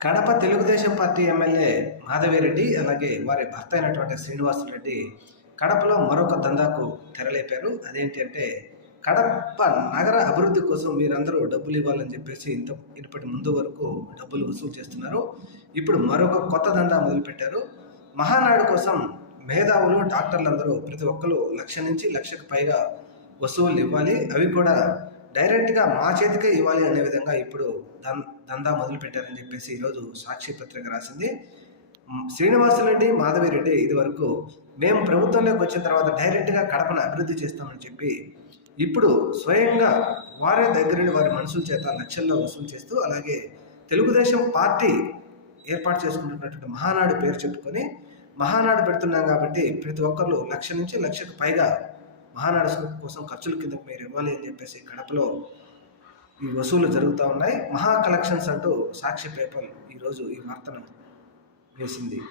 Kadapa Telugu Desam party MLA Madhavi Reddy అలాగే వారి భర్త అయినటువంటి శ్రీనివాసులరెడ్డి కడపలో మరొక దందాకు తెరలేపారు. అదేంటి అంటే కడప నగర అభివృద్ధి కోసం మీరందరూ డబ్బులు ఇవ్వాలని చెప్పేసి ఇప్పటి ముందు వరకు డబ్బులు వసూలు చేస్తున్నారు. ఇప్పుడు మరొక కొత్త దందా మొదలుపెట్టారు. మహానాడు కోసం మేధావులు డాక్టర్లందరూ ప్రతి ఒక్కరు 1,00,000 నుంచి 1,00,000కు పైగా వసూళ్ళు ఇవ్వాలి, అవి కూడా డైరెక్ట్గా మా చేతికే ఇవ్వాలి అనే విధంగా ఇప్పుడు దందా మొదలు పెట్టారని చెప్పేసి ఈరోజు సాక్షి పత్రిక రాసింది. శ్రీనివాసులరెడ్డి మాధవిరెడ్డి ఇదివరకు మేము ప్రభుత్వంలోకి వచ్చిన తర్వాత డైరెక్ట్గా కడపను అభివృద్ధి చేస్తామని చెప్పి ఇప్పుడు స్వయంగా వారే దగ్గరుండి వారి మనుషుల చేత లక్షల్లో వసూలు చేస్తూ అలాగే తెలుగుదేశం పార్టీ ఏర్పాటు చేసుకుంటున్నటువంటి మహానాడు పేరు చెప్పుకొని మహానాడు పెడుతున్నాం కాబట్టి ప్రతి ఒక్కరు 1,00,000 నుంచి 1,00,000కు పైగా మహానాడు కోసం ఖర్చుల కిందకు మీరు ఇవ్వాలి అని చెప్పేసి కడపలో ఈ వసూలు జరుగుతూ ఉన్నాయి. మహా కలెక్షన్స్ అంటూ సాక్షి పేపర్ ఈరోజు ఈ వార్తను వేసింది.